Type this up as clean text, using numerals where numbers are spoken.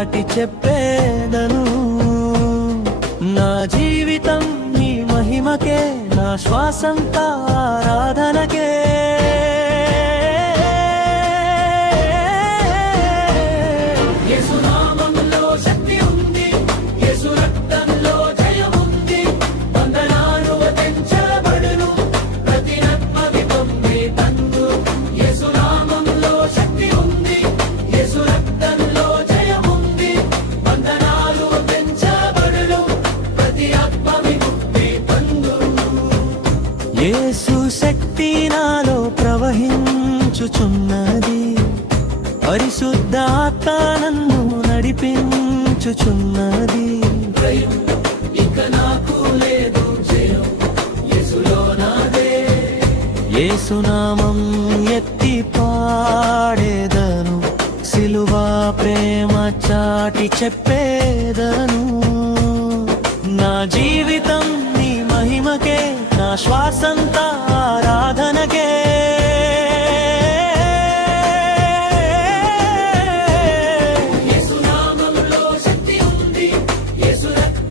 చాటి చెప్పేదను. నా జీవితం నీ మహిమకే, నా శ్వాసంతా ఆరాధనకే. యేసు శక్తి నాలో ప్రవహించుచున్నది, పరిశుద్ధాత్మ నన్ను నడిపించుచున్నది. ఇక నాకు లేదు జయం, యేసులో నాదే. యేసు నామం ఎత్తి పాడేదను, సిలువ ప్రేమ చాటి చెప్పేదను. నా జీవితం నీ మహిమకే, నా శ్వాసంతా